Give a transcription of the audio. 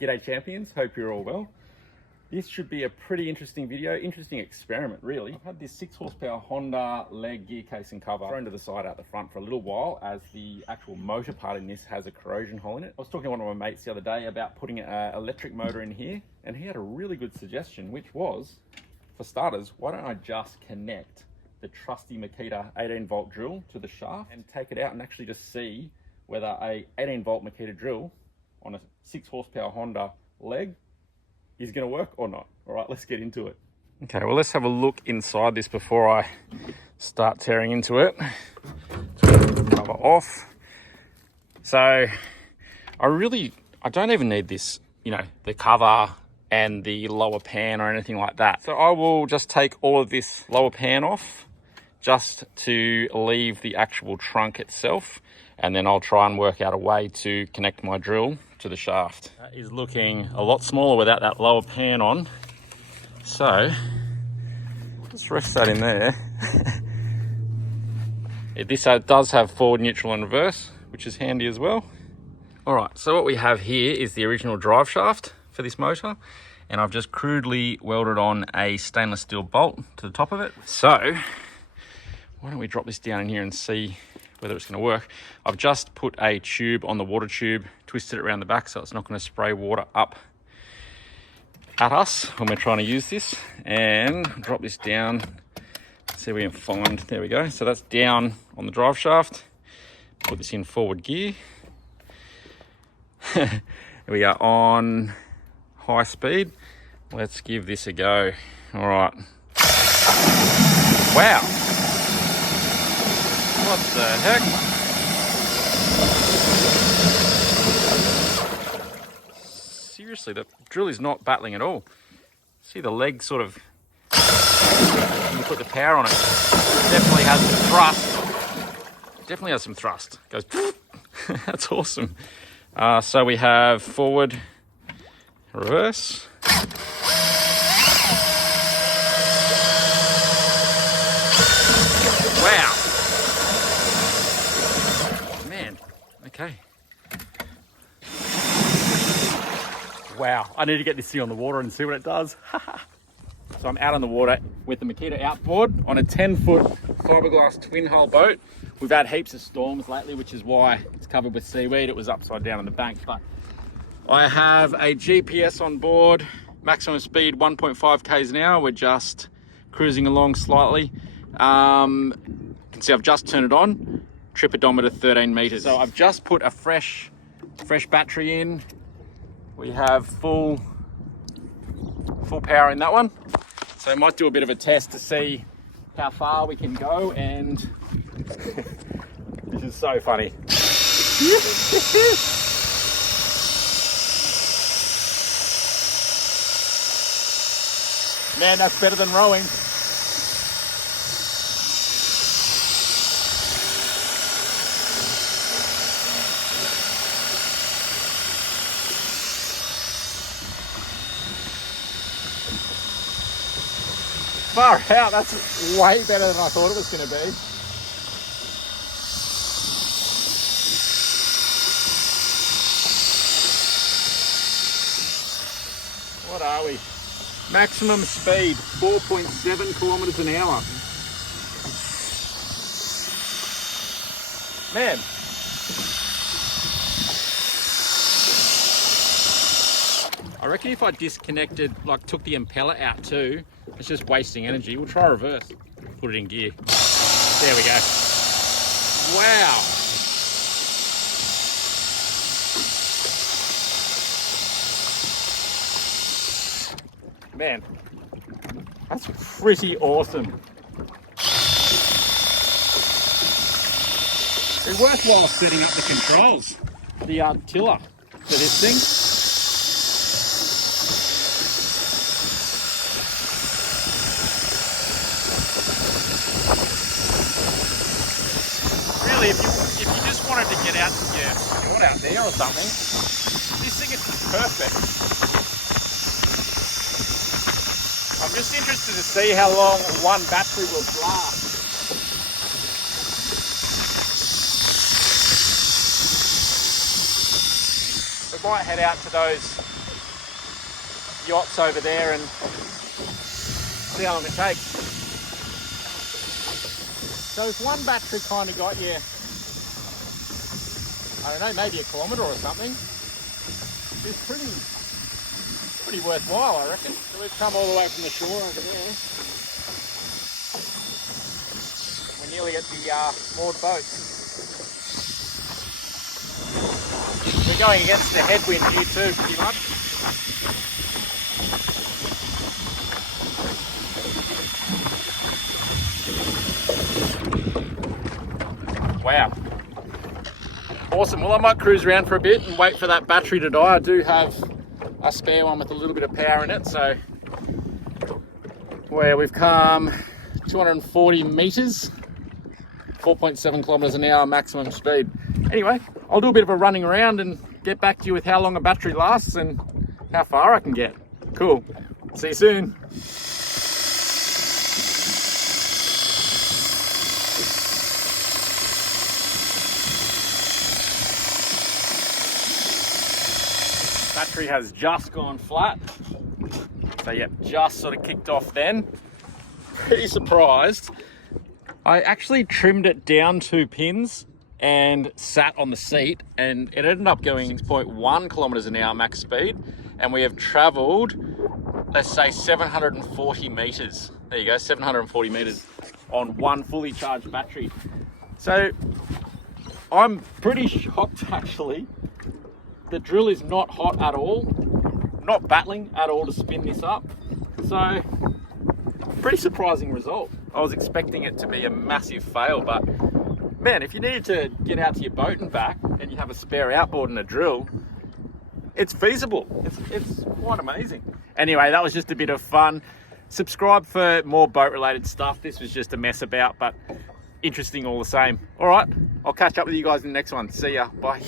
G'day champions, hope you're all well. This should be a pretty interesting video, interesting experiment really. I've had this 6 horsepower Honda leg gear case and cover thrown to the side out the front for a little while as the actual motor part in this has a corrosion hole in it. I was talking to one of my mates the other day about putting an electric motor in here, and he had a really good suggestion, which was, for starters, why don't I just connect the trusty Makita 18 volt drill to the shaft and take it out and actually just see whether a 18 volt Makita drill on a 6 horsepower Honda leg is going to work or not. All right, let's get into it. Okay, well, let's have a look inside this before I start tearing into it. Cover off. So I don't even need this, you know, the cover and the lower pan or anything like that. So I will just take all of this lower pan off just to leave the actual trunk itself, and then I'll try and work out a way to connect my drill to the shaft. That is looking a lot smaller without that lower pan on. So just rest that in there. This does have forward, neutral and reverse, which is handy as well. All right, so what we have here is the original drive shaft for this motor, and I've just crudely welded on a stainless steel bolt to the top of it. So why don't we drop this down in here and see whether it's going to work. I've just put a tube on the water tube, twisted it around the back so it's not going to spray water up at us when we're trying to use this, and drop this down. See if we can find, there we go. So that's down on the drive shaft. Put this in forward gear. We are on high speed. Let's give this a go. All right. Wow. What the heck? Seriously, the drill is not battling at all. See the leg sort of, when you put the power on it, definitely has some thrust. Definitely has some thrust. Goes, that's awesome. So we have forward, reverse. Wow. Man, okay. Wow, I need to get this thing on the water and see what it does. So I'm out on the water with the Makita Outboard on a 10-foot fiberglass twin hull boat. We've had heaps of storms lately, which is why it's covered with seaweed. It was upside down on the bank, but I have a GPS on board, maximum speed 1.5 k's an hour. We're just cruising along slightly. You can see I've just turned it on, trip odometer 13 meters. So I've just put a fresh battery in. We have full power in that one. So I might do a bit of a test to see how far we can go, and this is so funny. Man, that's better than rowing. Far out, that's way better than I thought it was going to be. What are we? Maximum speed, 4.7 kilometers an hour. Man. I reckon if I disconnected, like took the impeller out too, it's just wasting energy. We'll try reverse. Put it in gear. There we go. Wow. Man, that's pretty awesome. It's worthwhile setting up the controls, the tiller for this thing. If you just wanted to get out to your yacht out there or something, this thing is perfect. I'm just interested to see how long one battery will last. We might head out to those yachts over there and see how long it takes. So if one battery kind of got you, I don't know, maybe a kilometre or something, it's pretty worthwhile, I reckon. So we've come all the way from the shore over there. We're nearly at the moored boats. We're going against the headwind here too, pretty much. Wow. Awesome. Well, I might cruise around for a bit and wait for that battery to die. I do have a spare one with a little bit of power in it, so where we've come 240 meters, 4.7 kilometers an hour maximum speed. Anyway, I'll do a bit of a running around and get back to you with how long a battery lasts and how far I can get. Cool. See you soon. Battery has just gone flat. So yep, just sort of kicked off then. Pretty surprised. I actually trimmed it down 2 pins and sat on the seat, and it ended up going 6.1 kilometers an hour max speed, and we have traveled, let's say 740 meters. There you go, 740 meters on one fully charged battery. So I'm pretty shocked actually. The drill is not hot at all, not battling at all to spin this up. So pretty surprising result. I was expecting it to be a massive fail, but man, if you needed to get out to your boat and back and you have a spare outboard and a drill, it's feasible. It's quite amazing. Anyway, that was just a bit of fun. Subscribe for more boat related stuff. This was just a mess about, but interesting all the same. All right, I'll catch up with you guys in the next one. See ya, bye.